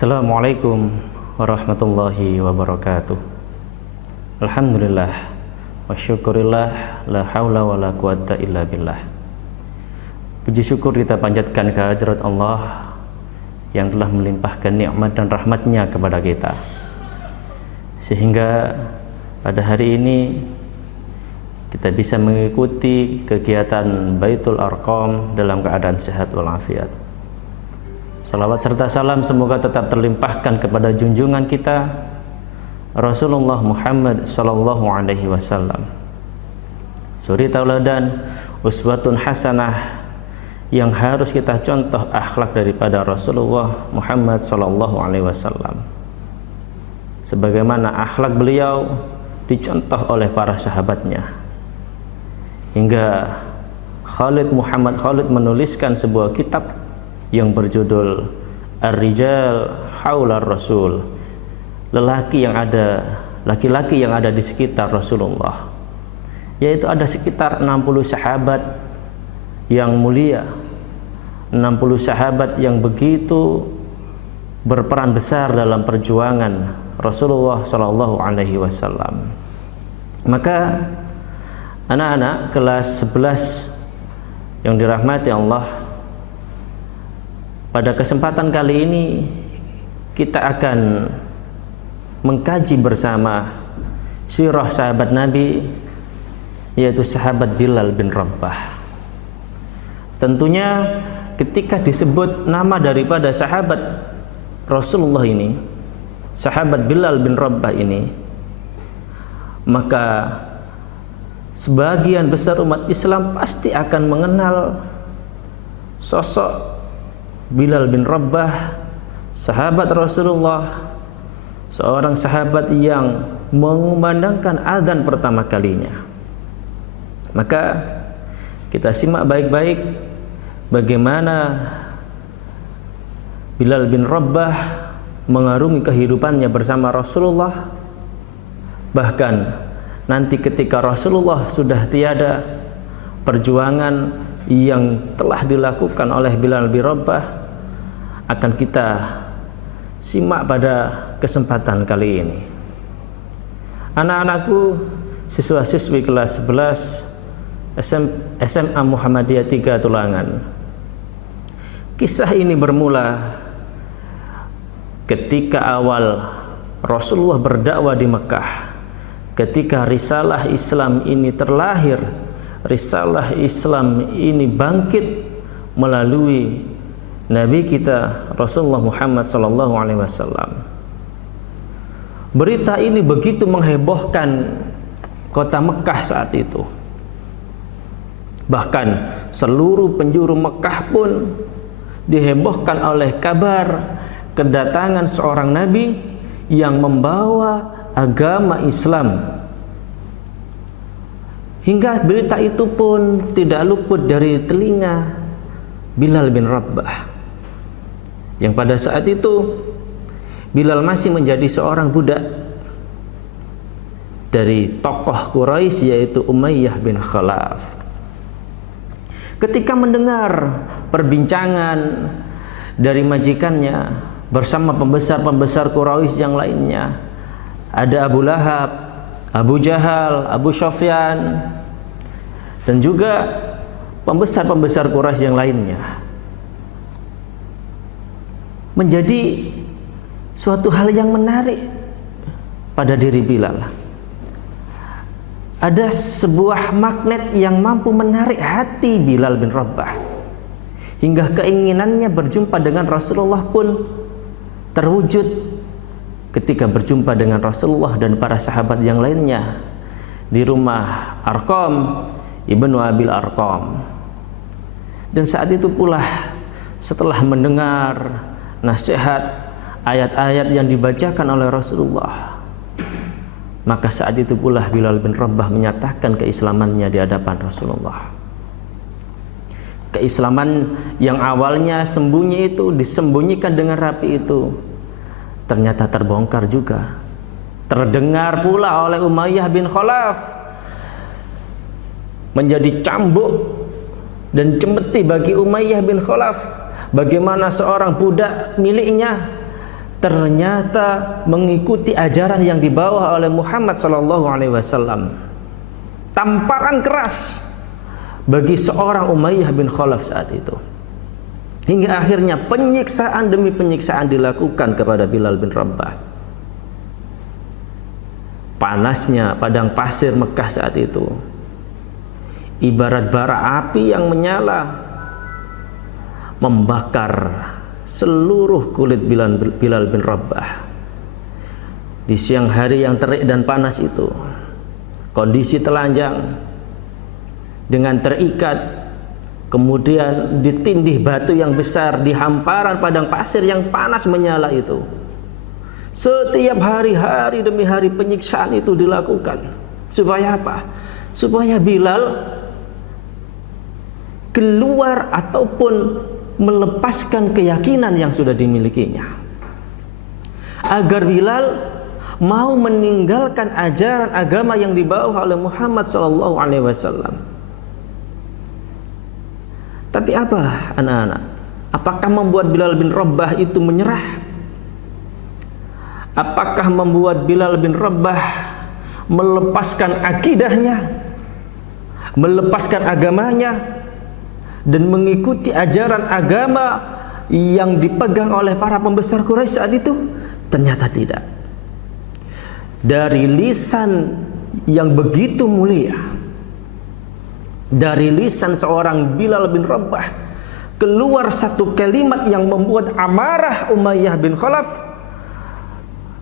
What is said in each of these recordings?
Assalamualaikum warahmatullahi wabarakatuh. Alhamdulillah wa syukurillah, la haula wa la quwata illa billah. Puji syukur kita panjatkan kehadirat Allah yang telah melimpahkan nikmat dan rahmatnya kepada kita, sehingga pada hari ini kita bisa mengikuti kegiatan Baitul Arqam dalam keadaan sehat walafiat. Salawat serta salam semoga tetap terlimpahkan kepada junjungan kita Rasulullah Muhammad sallallahu alaihi wasallam, suri tauladan, uswatun hasanah yang harus kita contoh akhlak daripada Rasulullah Muhammad sallallahu alaihi wasallam, sebagaimana akhlak beliau dicontoh oleh para sahabatnya, hingga Muhammad Khalid menuliskan sebuah kitab yang berjudul Ar-Rijal Haular Rasul, laki-laki yang ada di sekitar Rasulullah, yaitu ada sekitar 60 sahabat yang mulia, 60 sahabat yang begitu berperan besar dalam perjuangan Rasulullah Shallallahu Alaihi Wasallam. Maka anak-anak kelas 11 yang dirahmati Allah, pada kesempatan kali ini kita akan mengkaji bersama sirah sahabat Nabi, yaitu sahabat Bilal bin Rabah. Tentunya ketika disebut nama daripada sahabat Rasulullah ini, sahabat Bilal bin Rabah ini, maka sebagian besar umat Islam pasti akan mengenal sosok Bilal bin Rabah, sahabat Rasulullah, seorang sahabat yang mengumandangkan azan pertama kalinya. Maka kita simak baik-baik bagaimana Bilal bin Rabah mengarungi kehidupannya bersama Rasulullah. Bahkan nanti ketika Rasulullah sudah tiada, perjuangan yang telah dilakukan oleh Bilal bin Rabah akan kita simak pada kesempatan kali ini. Anak-anakku, siswa-siswi kelas 11 SMA Muhammadiyah 3 Tulangan. Kisah ini bermula ketika awal Rasulullah berdakwah di Mekah, ketika risalah Islam ini terlahir, risalah Islam ini bangkit melalui Nabi kita Rasulullah Muhammad sallallahu alaihi wasallam. Berita ini begitu menghebohkan kota Mekah saat itu. Bahkan seluruh penjuru Mekah pun dihebohkan oleh kabar kedatangan seorang nabi yang membawa agama Islam. Hingga berita itu pun tidak luput dari telinga Bilal bin Rabah, yang pada saat itu Bilal masih menjadi seorang budak dari tokoh Quraisy, yaitu Umayyah bin Khalaf. Ketika mendengar perbincangan dari majikannya bersama pembesar-pembesar Quraisy yang lainnya, ada Abu Lahab, Abu Jahal, Abu Sufyan, dan juga pembesar-pembesar Quraisy yang lainnya, menjadi suatu hal yang menarik pada diri Bilal. Ada sebuah magnet yang mampu menarik hati Bilal bin Rabah, hingga keinginannya berjumpa dengan Rasulullah pun terwujud ketika berjumpa dengan Rasulullah dan para sahabat yang lainnya di rumah Arqam ibnu Abil Arqam. Dan saat itu pula, setelah mendengar nasihat ayat-ayat yang dibacakan oleh Rasulullah, maka saat itu pula Bilal bin Rabah menyatakan keislamannya di hadapan Rasulullah. Keislaman yang awalnya sembunyi itu, disembunyikan dengan rapi itu, ternyata terbongkar juga. Terdengar pula oleh Umayyah bin Khalaf, menjadi cambuk dan cemeti bagi Umayyah bin Khalaf bagaimana seorang budak miliknya ternyata mengikuti ajaran yang dibawa oleh Muhammad sallallahu alaihi wasallam. Tamparan keras bagi seorang Umayyah bin Khalaf saat itu. Hingga akhirnya penyiksaan demi penyiksaan dilakukan kepada Bilal bin Rabah. Panasnya padang pasir Mekah saat itu ibarat bara api yang menyala, membakar seluruh kulit Bilal bin Rabah. Di siang hari yang terik dan panas itu, kondisi telanjang dengan terikat, kemudian ditindih batu yang besar di hamparan padang pasir yang panas menyala itu. Setiap hari demi hari penyiksaan itu dilakukan. Supaya apa? Supaya Bilal keluar ataupun melepaskan keyakinan yang sudah dimilikinya, agar Bilal mau meninggalkan ajaran agama yang dibawa oleh Muhammad sallallahu alaihi wasallam. Tapi apa anak-anak? Apakah membuat Bilal bin Rabah itu menyerah? Apakah membuat Bilal bin Rabah melepaskan akidahnya, melepaskan agamanya, dan mengikuti ajaran agama yang dipegang oleh para pembesar Quraisy saat itu? Ternyata tidak. Dari lisan yang begitu mulia, dari lisan seorang Bilal bin Rabah, keluar satu kalimat yang membuat amarah Umayyah bin Khalaf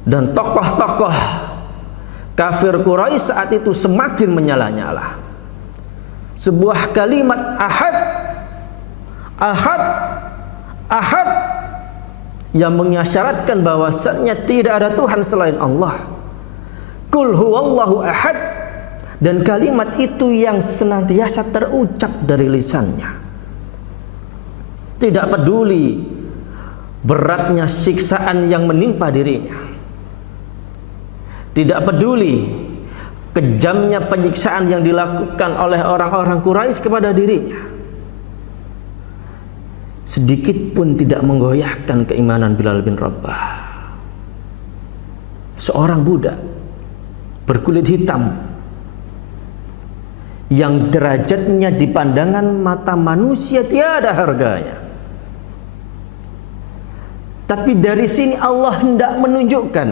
dan tokoh-tokoh kafir Quraisy saat itu semakin menyala-nyala. Sebuah kalimat ahad, ahad, ahad, yang mengisyaratkan bahwasannya tidak ada Tuhan selain Allah. Qul huwallahu ahad. Dan kalimat itu yang senantiasa terucap dari lisannya. Tidak peduli beratnya siksaan yang menimpa dirinya, tidak peduli kejamnya penyiksaan yang dilakukan oleh orang-orang Quraisy kepada dirinya, sedikit pun tidak menggoyahkan keimanan Bilal bin Rabah. Seorang budak berkulit hitam yang derajatnya di pandangan mata manusia tiada harganya. Tapi dari sini Allah hendak menunjukkan,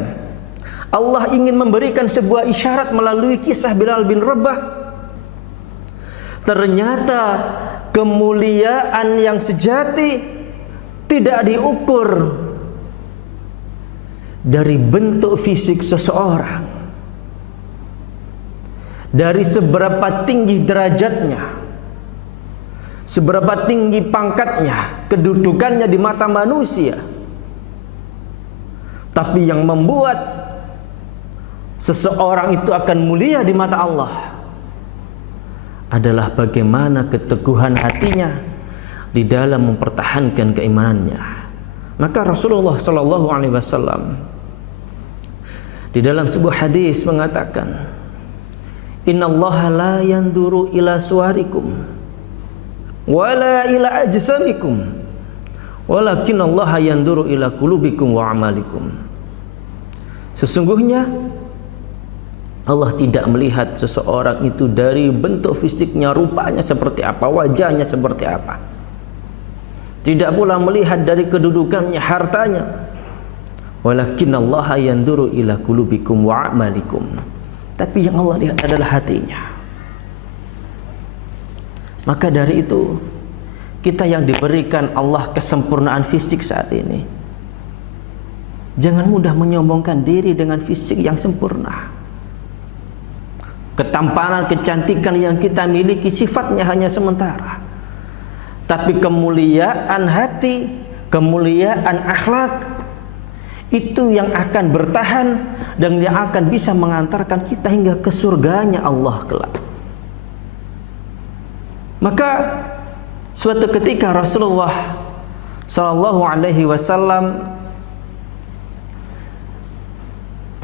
Allah ingin memberikan sebuah isyarat melalui kisah Bilal bin Rabah. Ternyata kemuliaan yang sejati tidak diukur dari bentuk fisik seseorang, dari seberapa tinggi derajatnya, seberapa tinggi pangkatnya, kedudukannya di mata manusia. Tapi yang membuat seseorang itu akan mulia di mata Allah adalah bagaimana keteguhan hatinya di dalam mempertahankan keimanannya. Maka Rasulullah sallallahu alaihi wasallam di dalam sebuah hadis mengatakan, innallaha la yanduru ila suwarikum wala ila ajsamikum walakinallaha yanduru ila qulubikum wa amalikum. Sesungguhnya Allah tidak melihat seseorang itu dari bentuk fisiknya, rupanya seperti apa, wajahnya seperti apa. Tidak pula melihat dari kedudukannya, hartanya. Walakinallaha yanduru ila qulubikum wa amalikum. Tapi yang Allah lihat adalah hatinya. Maka dari itu, kita yang diberikan Allah kesempurnaan fisik saat ini, jangan mudah menyombongkan diri dengan fisik yang sempurna. Ketampanan, kecantikan yang kita miliki sifatnya hanya sementara. Tapi kemuliaan hati, kemuliaan akhlak, itu yang akan bertahan dan yang akan bisa mengantarkan kita hingga ke surganya Allah kelak. Maka suatu ketika Rasulullah sallallahu alaihi wasallam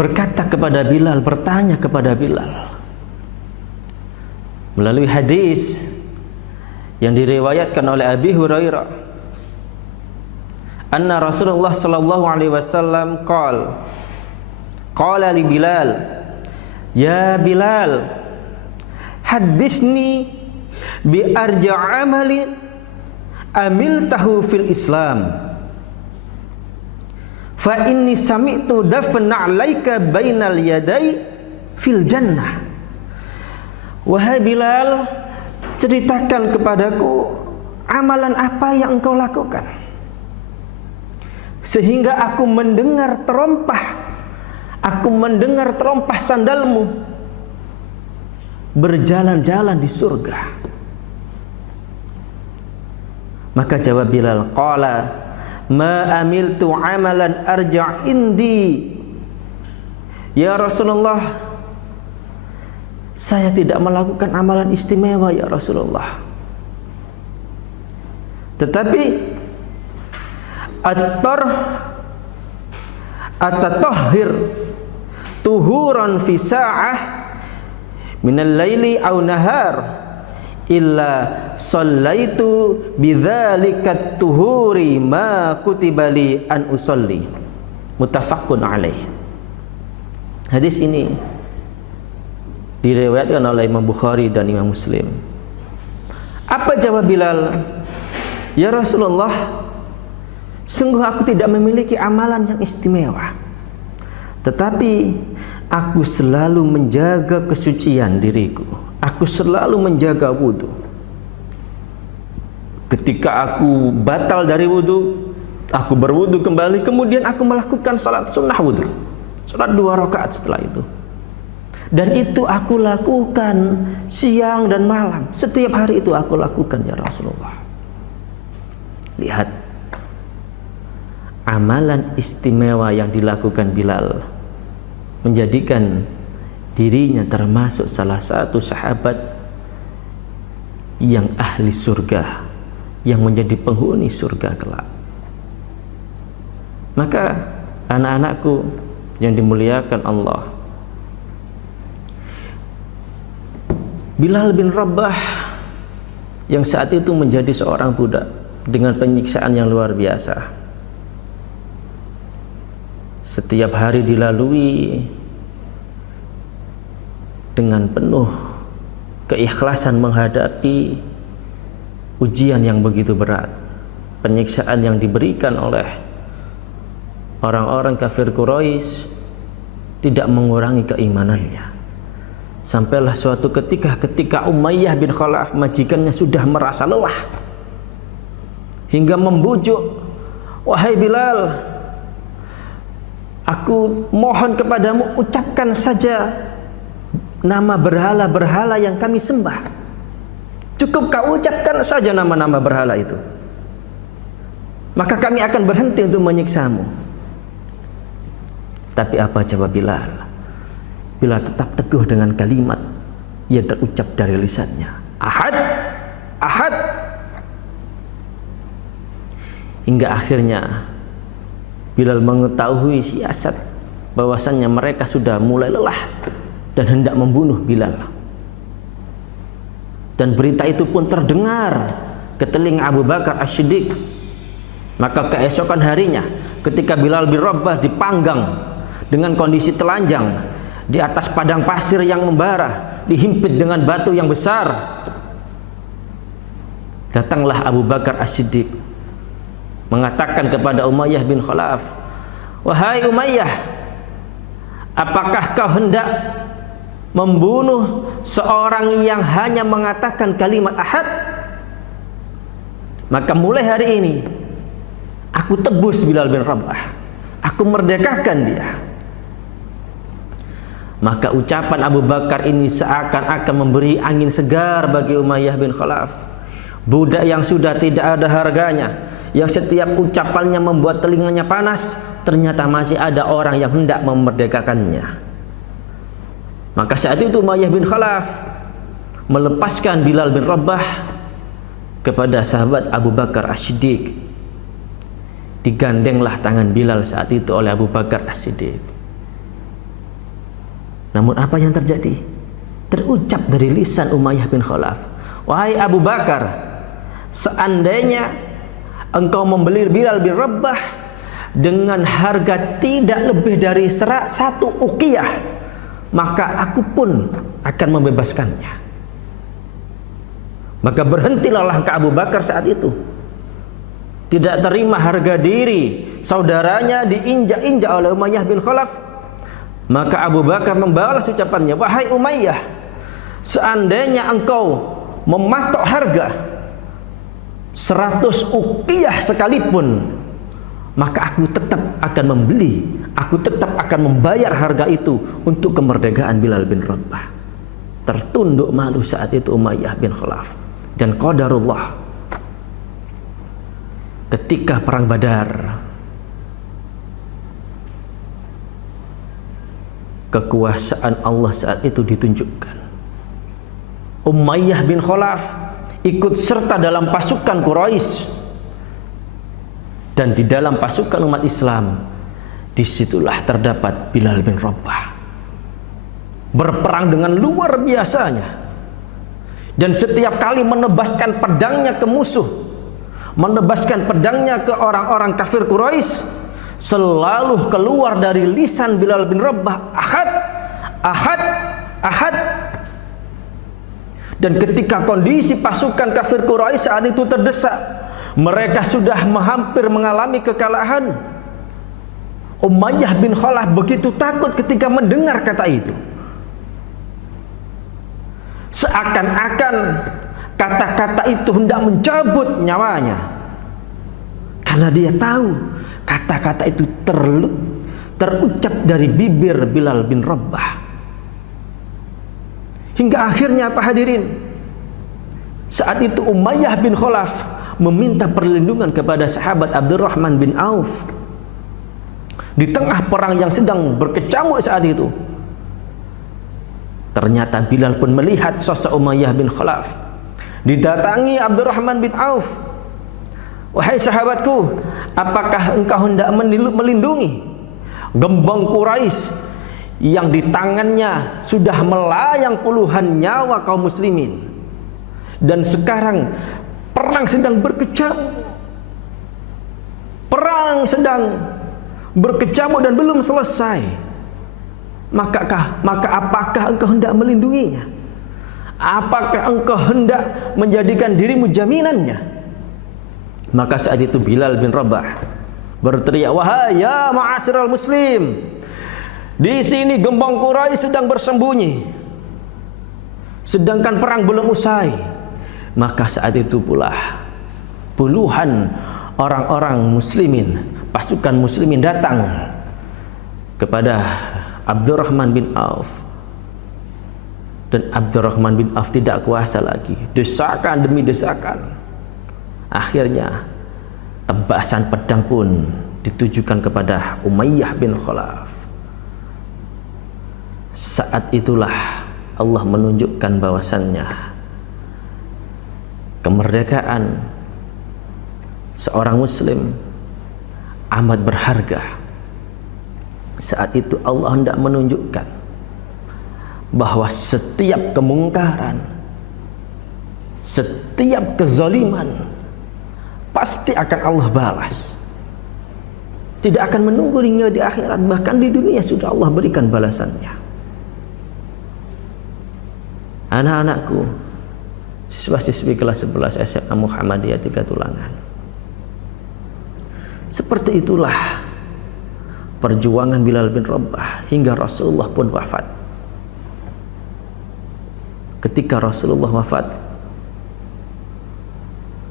berkata kepada Bilal, bertanya kepada Bilal melalui hadis yang diriwayatkan oleh Abi Hurairah, anna Rasulullah sallallahu alaihi wasallam qala li Bilal, ya Bilal, haddisni bi arja' amali amiltahu fil Islam, fa inni sami'tu dafna 'alaika bainal yadai fil jannah. Wahai Bilal, ceritakan kepadaku amalan apa yang engkau lakukan sehingga aku mendengar terompah sandalmu berjalan-jalan di surga. Maka jawab Bilal, qala ma amiltu amalan arja' indi, ya Rasulullah, saya tidak melakukan amalan istimewa ya Rasulullah, tetapi at-tahhir tuhuran fi sa'ah minal laili aw nahar illa sallaitu bidzalika tuhuri ma kutiba li an usolli. Muttafaqun alaih. Hadis ini diriwayatkan oleh Imam Bukhari dan Imam Muslim. Apa jawab Bilal? Ya Rasulullah, sungguh aku tidak memiliki amalan yang istimewa, tetapi aku selalu menjaga kesucian diriku. Aku selalu menjaga wudu. Ketika aku batal dari wudu, aku berwudu kembali, kemudian aku melakukan salat sunnah wudu, salat 2 rakaat setelah itu. Dan itu aku lakukan siang dan malam. Setiap hari itu aku lakukan ya Rasulullah. Lihat amalan istimewa yang dilakukan Bilal menjadikan dirinya termasuk salah satu sahabat yang ahli surga, yang menjadi penghuni surga kelak. Maka anak-anakku yang dimuliakan Allah, Bilal bin Rabah yang saat itu menjadi seorang budak dengan penyiksaan yang luar biasa, setiap hari dilalui dengan penuh keikhlasan menghadapi ujian yang begitu berat, penyiksaan yang diberikan oleh orang-orang kafir Quraisy tidak mengurangi keimanannya. Sampailah suatu ketika Umayyah bin Khalaf, majikannya, sudah merasa lelah hingga membujuk, wahai Bilal, aku mohon kepadamu, ucapkan saja nama berhala-berhala yang kami sembah. Cukup kau ucapkan saja nama-nama berhala itu, maka kami akan berhenti untuk menyiksamu. Tapi apa jawab Bilal? Bilal tetap teguh dengan kalimat yang terucap dari lisannya, Ahad, Ahad. Hingga akhirnya Bilal mengetahui siasat bahwasannya mereka sudah mulai lelah dan hendak membunuh Bilal. Dan berita itu pun terdengar ke telinga Abu Bakar As-Siddiq. Maka keesokan harinya ketika Bilal bin Rabah dipanggang dengan kondisi telanjang di atas padang pasir yang membara, dihimpit dengan batu yang besar, datanglah Abu Bakar As-Siddiq mengatakan kepada Umayyah bin Khalaf, wahai Umayyah, apakah kau hendak membunuh seorang yang hanya mengatakan kalimat ahad? Maka mulai hari ini aku tebus Bilal bin Rabah, aku merdekakan dia. Maka ucapan Abu Bakar ini seakan-akan memberi angin segar bagi Umayyah bin Khalaf, budak yang sudah tidak ada harganya, yang setiap ucapannya membuat telinganya panas. Ternyata masih ada orang yang hendak memerdekakannya. Maka saat itu Umayyah bin Khalaf melepaskan Bilal bin Rabah kepada sahabat Abu Bakar As-Siddiq. Digandenglah tangan Bilal saat itu oleh Abu Bakar As-Siddiq. Namun apa yang terjadi? Terucap dari lisan Umayyah bin Khalaf, wahai Abu Bakar, seandainya engkau membeli Bilal bin Rabah dengan harga tidak lebih dari 1 uqiyah, maka aku pun akan membebaskannya. Maka berhentilah langkah Abu Bakar saat itu. Tidak terima harga diri saudaranya diinjak-injak oleh Umayyah bin Khalaf. Maka Abu Bakar membalas ucapannya, wahai Umayyah, seandainya engkau mematok harga 100 uqiyah sekalipun, maka aku tetap akan membeli, aku tetap akan membayar harga itu untuk kemerdekaan Bilal bin Rabah. Tertunduk malu saat itu Umayyah bin Khalaf. Dan qadarullah, ketika perang Badar, kekuasaan Allah saat itu ditunjukkan. Umayyah bin Khalaf ikut serta dalam pasukan Quraisy, dan di dalam pasukan umat Islam disitulah terdapat Bilal bin Rabah berperang dengan luar biasanya, dan setiap kali menebaskan pedangnya ke musuh, menebaskan pedangnya ke orang-orang kafir Quraisy, selalu keluar dari lisan Bilal bin Rabah, ahad, ahad, ahad. Dan ketika kondisi pasukan kafir Quraisy saat itu terdesak, mereka sudah hampir mengalami kekalahan, Umayyah bin Khalaf begitu takut ketika mendengar kata itu. Seakan-akan kata-kata itu hendak mencabut nyawanya, karena dia tahu kata-kata itu terucap dari bibir Bilal bin Rabah. Hingga akhirnya, apa hadirin, saat itu Umayyah bin Khalaf meminta perlindungan kepada sahabat Abdurrahman bin Auf di tengah perang yang sedang berkecamuk saat itu. Ternyata Bilal pun melihat sosok Umayyah bin Khalaf. Didatangi Abdurrahman bin Auf, wahai sahabatku, apakah engkau hendak melindungi gembong Quraisy yang di tangannya sudah melayang puluhan nyawa kaum muslimin, dan sekarang perang sedang berkecamuk, perang sedang berkecamuk dan belum selesai, maka apakah engkau hendak melindunginya? Apakah engkau hendak menjadikan dirimu jaminannya? Maka saat itu Bilal bin Rabah berteriak, wahai ya ma'asyiral muslim, di sini gembong Quraisy sedang bersembunyi, sedangkan perang belum usai. Maka saat itu pula puluhan orang-orang muslimin, pasukan muslimin datang kepada Abdurrahman bin Auf, dan Abdurrahman bin Auf tidak kuasa lagi, desakan demi desakan. Akhirnya tebasan pedang pun ditujukan kepada Umayyah bin Khalaf. Saat itulah Allah menunjukkan bahwasannya kemerdekaan seorang muslim amat berharga. Saat itu Allah hendak menunjukkan bahwa setiap kemungkaran, setiap kezaliman pasti akan Allah balas. Tidak akan menunggu hingga di akhirat, bahkan di dunia sudah Allah berikan balasannya. Anak-anakku, siswa-siswi kelas 11 SMA Muhammadiyah 3 Tulangan, seperti itulah perjuangan Bilal bin Rabah hingga Rasulullah pun wafat. Ketika Rasulullah wafat,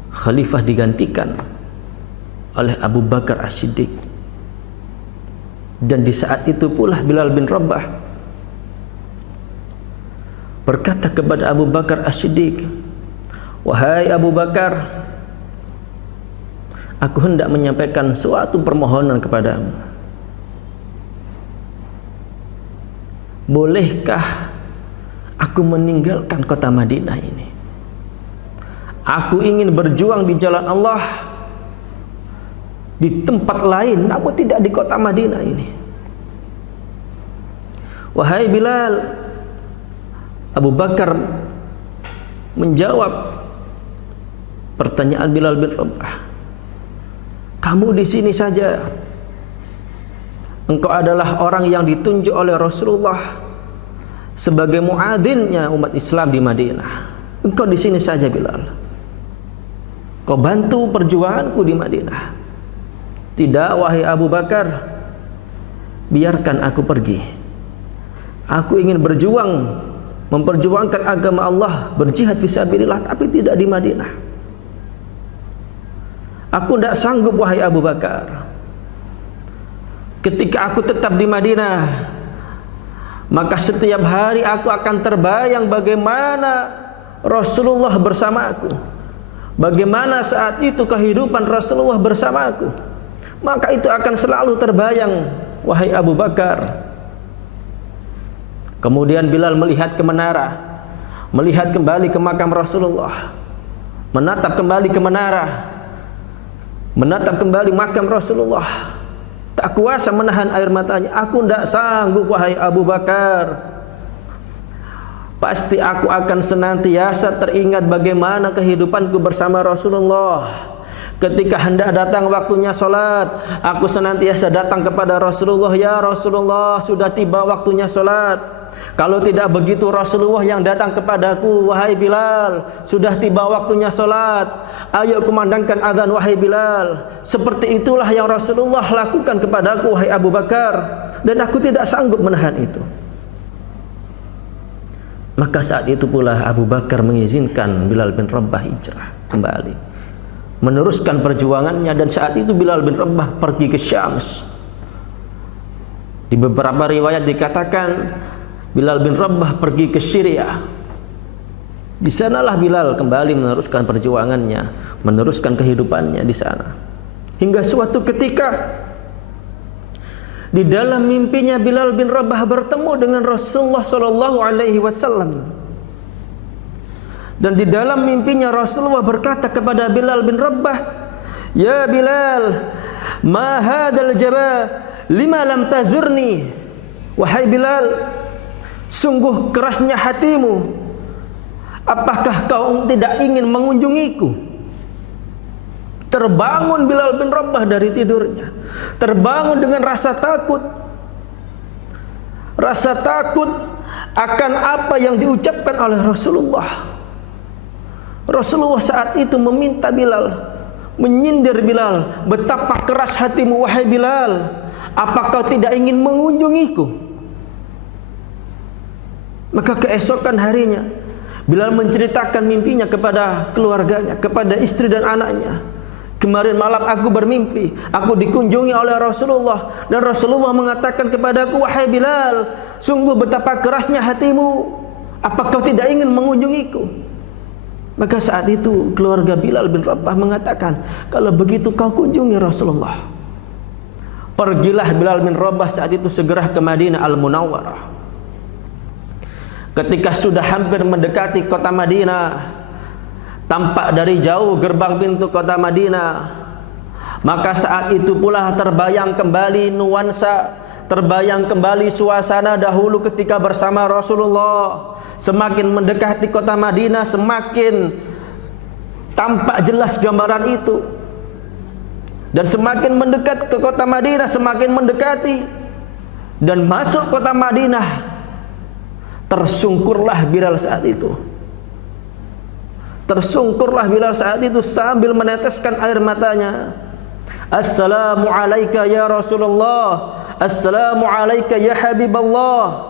khalifah digantikan oleh Abu Bakar As-Siddiq, dan di saat itu pula Bilal bin Rabah berkata kepada Abu Bakar As-Siddiq, wahai Abu Bakar, aku hendak menyampaikan suatu permohonan kepadamu. Bolehkah aku meninggalkan kota Madinah ini? Aku ingin berjuang di jalan Allah di tempat lain, namun tidak di kota Madinah ini. Wahai Bilal, Abu Bakar menjawab pertanyaan Bilal bin Rabah. kamu di sini saja. Engkau adalah orang yang ditunjuk oleh Rasulullah sebagai muadzinnya umat Islam di Madinah. Engkau di sini saja Bilal. Kau bantu perjuanganku di Madinah. Tidak, wahai Abu Bakar, biarkan aku pergi. Aku ingin berjuang, memperjuangkan agama Allah, berjihad fisabilillah, tapi tidak di Madinah. Aku tidak sanggup, wahai Abu Bakar. Ketika aku tetap di Madinah, maka setiap hari aku akan terbayang bagaimana Rasulullah bersama aku, bagaimana saat itu kehidupan Rasulullah bersama aku. Maka itu akan selalu terbayang, wahai Abu Bakar. Kemudian Bilal melihat ke menara, melihat kembali ke makam Rasulullah, menatap kembali ke menara, menatap kembali makam Rasulullah. Tak kuasa menahan air matanya. Aku tidak sanggup, wahai Abu Bakar. Pasti aku akan senantiasa teringat bagaimana kehidupanku bersama Rasulullah. Ketika hendak datang waktunya sholat, aku senantiasa datang kepada Rasulullah. Ya Rasulullah, sudah tiba waktunya sholat. Kalau tidak begitu Rasulullah yang datang kepadaku, wahai Bilal, sudah tiba waktunya sholat, ayo kumandangkan azan wahai Bilal. Seperti itulah yang Rasulullah lakukan kepadaku, wahai Abu Bakar. Dan aku tidak sanggup menahan itu. Maka saat itu pula Abu Bakar mengizinkan Bilal bin Rabah hijrah kembali, meneruskan perjuangannya. Dan saat itu Bilal bin Rabah pergi ke Syams. Di beberapa riwayat dikatakan Bilal bin Rabah pergi ke Syria. Di sanalah Bilal kembali meneruskan perjuangannya, meneruskan kehidupannya di sana. Hingga suatu ketika di dalam mimpinya Bilal bin Rabah bertemu dengan Rasulullah sallallahu alaihi wasallam. Dan di dalam mimpinya Rasulullah berkata kepada Bilal bin Rabah, "Ya Bilal, ma hadzal jaba lima lam tazurni?" Wahai Bilal, sungguh kerasnya hatimu. Apakah kau tidak ingin mengunjungiku? Terbangun Bilal bin Rabah dari tidurnya, terbangun dengan rasa takut. Rasa takut akan apa yang diucapkan oleh Rasulullah. Rasulullah saat itu meminta Bilal, menyindir Bilal, betapa keras hatimu wahai Bilal. Apa kau tidak ingin mengunjungiku? Maka keesokan harinya Bilal menceritakan mimpinya kepada keluarganya, kepada istri dan anaknya. Kemarin malam aku bermimpi, aku dikunjungi oleh Rasulullah, dan Rasulullah mengatakan kepadaku, wahai Bilal, sungguh betapa kerasnya hatimu. Apa kau tidak ingin mengunjungiku? Maka saat itu keluarga Bilal bin Rabah mengatakan, kalau begitu kau kunjungi Rasulullah. Pergilah Bilal bin Rabah saat itu segera ke Madinah Al-Munawwarah. Ketika sudah hampir mendekati kota Madinah, tampak dari jauh gerbang pintu kota Madinah. Maka saat itu pula terbayang kembali nuansa, terbayang kembali suasana dahulu ketika bersama Rasulullah. Semakin mendekati kota Madinah, semakin tampak jelas gambaran itu. Dan semakin mendekat ke kota Madinah, semakin mendekati dan masuk kota Madinah, tersungkurlah Bilal saat itu. Tersungkurlah Bilal saat itu sambil meneteskan air matanya. Assalamu alayka ya Rasulullah, assalamu alayka ya Habiballah.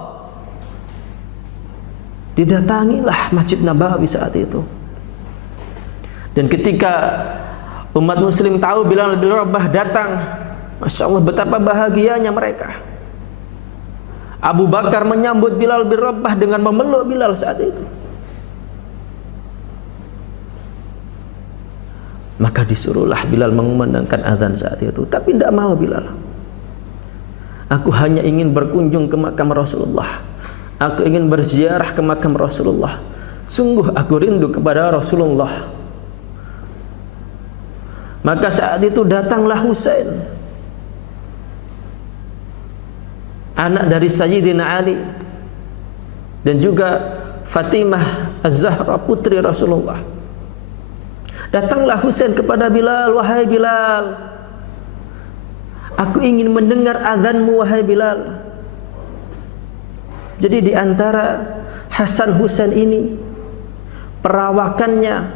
Didatangilah Masjid Nabawi saat itu. Dan ketika umat muslim tahu Bilal bin Rabah datang, Masya Allah betapa bahagianya mereka. Abu Bakar menyambut Bilal bin Rabah dengan memeluk Bilal saat itu. Maka disuruhlah Bilal mengumandangkan azan saat itu. Tapi tidak mau Bilal. Aku hanya ingin berkunjung ke makam Rasulullah. Aku ingin berziarah ke makam Rasulullah. Sungguh aku rindu kepada Rasulullah. Maka saat itu datanglah Husain, anak dari Sayyidina Ali, dan juga Fatimah Az-Zahra putri Rasulullah. Datanglah Husain kepada Bilal, wahai Bilal, Aku ingin mendengar azanmu wahai Bilal. Jadi di antara Hasan Husain ini, perawakannya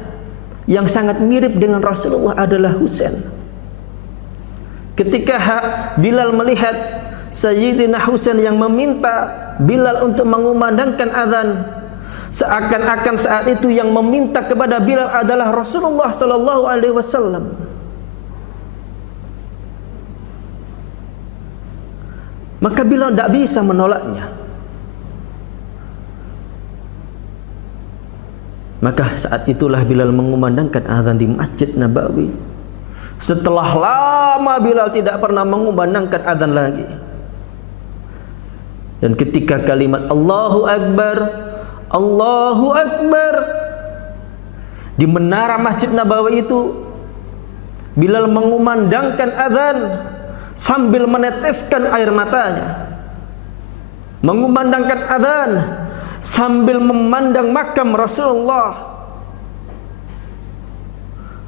yang sangat mirip dengan Rasulullah adalah Husain. Ketika Bilal melihat Sayyidina Husain yang meminta Bilal untuk mengumandangkan azan, seakan-akan saat itu yang meminta kepada Bilal adalah Rasulullah sallallahu alaihi wasallam. Maka Bilal tidak bisa menolaknya. Maka saat itulah Bilal mengumandangkan azan di Masjid Nabawi. Setelah lama Bilal tidak pernah mengumandangkan azan lagi. Dan ketika kalimat Allahu Akbar, Allahu Akbar di menara Masjid Nabawi itu, Bilal mengumandangkan azan sambil meneteskan air matanya. Mengumandangkan azan sambil memandang makam Rasulullah.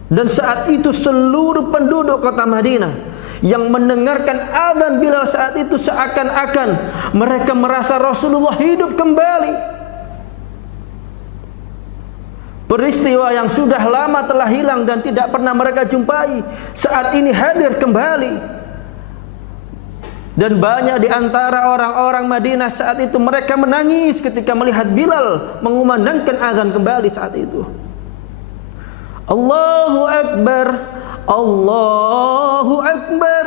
Dan saat itu seluruh penduduk kota Madinah yang mendengarkan azan Bilal saat itu seakan-akan mereka merasa Rasulullah hidup kembali. Peristiwa yang sudah lama telah hilang dan tidak pernah mereka jumpai saat ini hadir kembali. Dan banyak di antara orang-orang Madinah saat itu mereka menangis ketika melihat Bilal mengumandangkan azan kembali saat itu. Allahu Akbar, Allahu Akbar.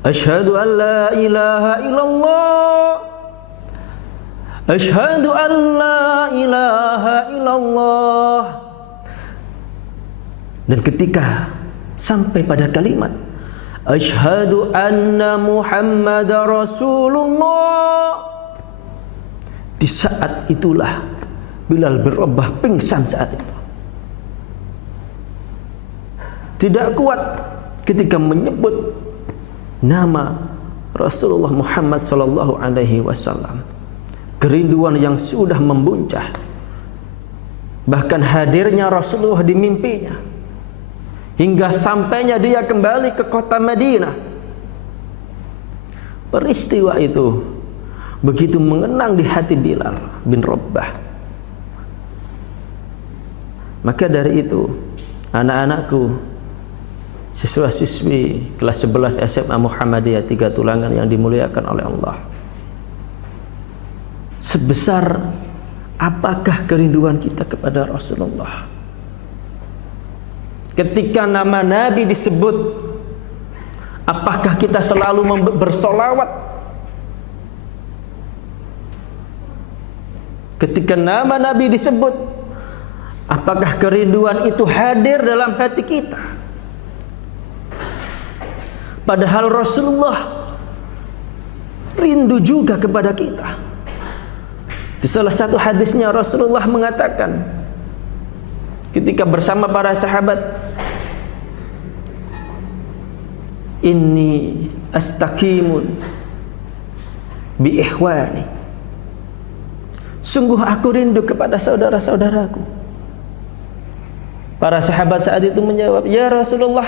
Asyhadu an la ilaha illallah. Asyhadu an la ilaha illallah. Dan ketika sampai pada kalimat Asyhadu anna Muhammadar Rasulullah, di saat itulah Bilal bin Rabah pingsan saat itu. Tidak kuat ketika menyebut nama Rasulullah Muhammad sallallahu alaihi wasallam. Kerinduan yang sudah membuncah. Bahkan hadirnya Rasulullah di mimpinya. Hingga sampainya dia kembali ke kota Madinah. Peristiwa itu begitu mengenang di hati Bilal bin Rabah. Maka dari itu, anak-anakku, siswa-siswi kelas 11 SMA Muhammadiyah 3 Tulangan yang dimuliakan oleh Allah. Sebesar apakah kerinduan kita kepada Rasulullah? Ketika nama Nabi disebut, apakah kita selalu bersolawat? Ketika nama Nabi disebut, apakah kerinduan itu hadir dalam hati kita? Padahal Rasulullah rindu juga kepada kita. Di salah satu hadisnya Rasulullah mengatakan, ketika bersama para sahabat, inni astaqimun bi ikhwani, sungguh aku rindu kepada saudara-saudaraku. Para sahabat saat itu menjawab, ya Rasulullah,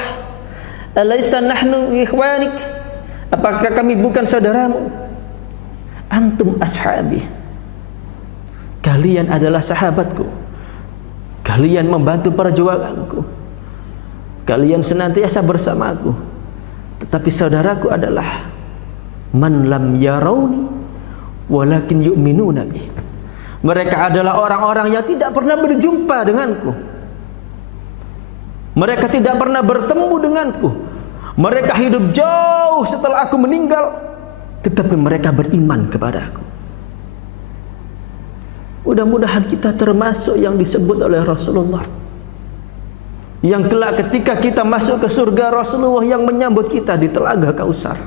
alaysa nahnu ikhwanik, apakah kami bukan saudaramu? Antum ashabi, kalian adalah sahabatku, kalian membantu perjuanganku, kalian senantiasa bersamaku. Tetapi saudaraku adalah man lam yarawni walakin yu'minuna bi. Mereka adalah orang-orang yang tidak pernah berjumpa denganku. Mereka tidak pernah bertemu denganku. Mereka hidup jauh setelah aku meninggal, tetapi mereka beriman kepadaku. Mudah-mudahan kita termasuk yang disebut oleh Rasulullah, yang kelak ketika kita masuk ke surga, Rasulullah yang menyambut kita di telaga Kausar,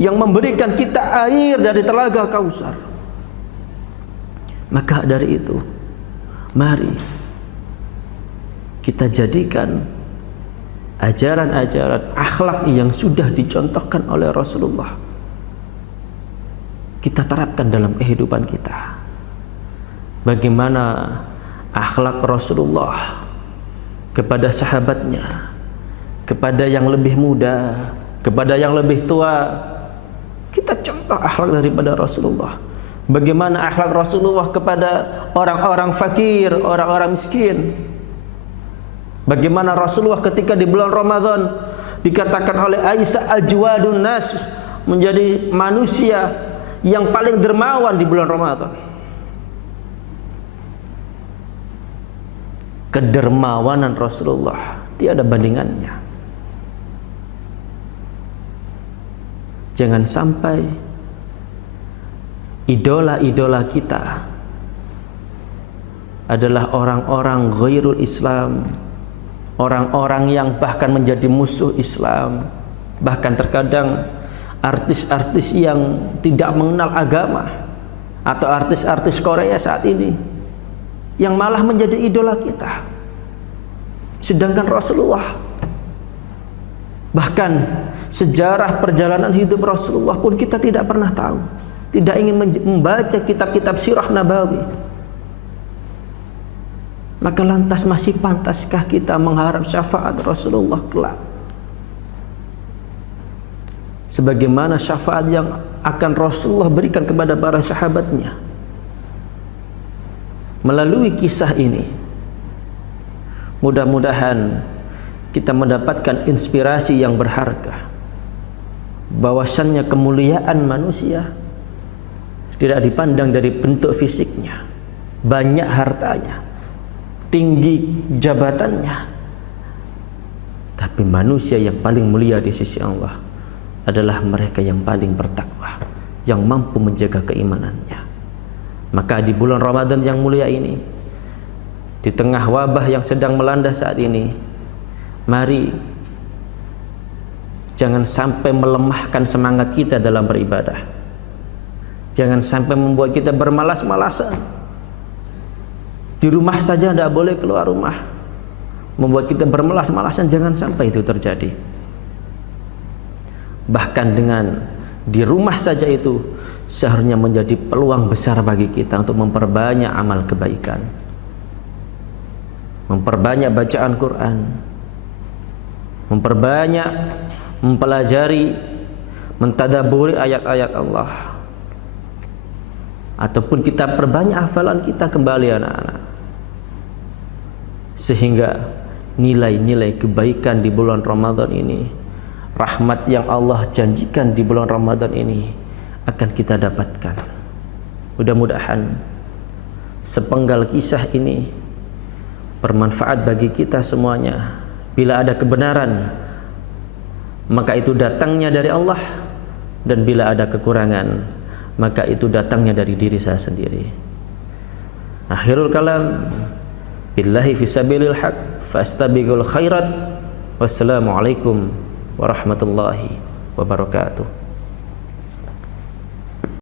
yang memberikan kita air dari telaga Kausar. Maka dari itu, mari kita jadikan ajaran-ajaran akhlak yang sudah dicontohkan oleh Rasulullah, kita terapkan dalam kehidupan kita. Bagaimana akhlak Rasulullah kepada sahabatnya kepada yang lebih muda, kepada yang lebih tua. Kita contoh akhlak daripada Rasulullah. Bagaimana akhlak Rasulullah kepada orang-orang fakir, orang-orang miskin. Bagaimana Rasulullah ketika di bulan Ramadan dikatakan oleh Aisyah ajwadun nas, menjadi manusia yang paling dermawan di bulan Ramadan. Kedermawanan Rasulullah tiada bandingannya. Jangan sampai idola-idola kita adalah orang-orang ghairul Islam, orang-orang yang bahkan menjadi musuh Islam, bahkan terkadang artis-artis yang tidak mengenal agama, atau artis-artis Korea saat ini yang malah menjadi idola kita, sedangkan Rasulullah, bahkan sejarah perjalanan hidup Rasulullah pun kita tidak pernah tahu, tidak ingin membaca kitab-kitab sirah nabawi. Maka lantas masih pantaskah kita mengharap syafaat Rasulullah kelak, sebagaimana syafaat yang akan Rasulullah berikan kepada para sahabatnya? Melalui kisah ini, mudah-mudahan kita mendapatkan inspirasi yang berharga, bahwasannya kemuliaan manusia tidak dipandang dari bentuk fisiknya, banyak hartanya, tinggi jabatannya, tapi manusia yang paling mulia di sisi Allah adalah mereka yang paling bertakwa, yang mampu menjaga keimanannya. Maka di bulan Ramadan yang mulia ini, di tengah wabah yang sedang melanda saat ini, mari jangan sampai melemahkan semangat kita dalam beribadah. Jangan sampai membuat kita bermalas-malasan. Di rumah saja tidak boleh keluar rumah, membuat kita bermalas-malasan. Jangan sampai itu terjadi. Bahkan dengan di rumah saja itu seharusnya menjadi peluang besar bagi kita untuk memperbanyak amal kebaikan, memperbanyak bacaan Quran, memperbanyak mempelajari, mentadaburi ayat-ayat Allah, ataupun kita perbanyak hafalan kita kembali anak-anak, sehingga nilai-nilai kebaikan di bulan Ramadan ini, rahmat yang Allah janjikan di bulan Ramadan ini akan kita dapatkan. Mudah-mudahan sepenggal kisah ini bermanfaat bagi kita semuanya. Bila ada kebenaran, maka itu datangnya dari Allah, dan bila ada kekurangan, maka itu datangnya dari diri saya sendiri. Akhirul kalam, billahi fisabilil haq, fastabiqul khairat. Wassalamualaikum warahmatullahi wabarakatuh.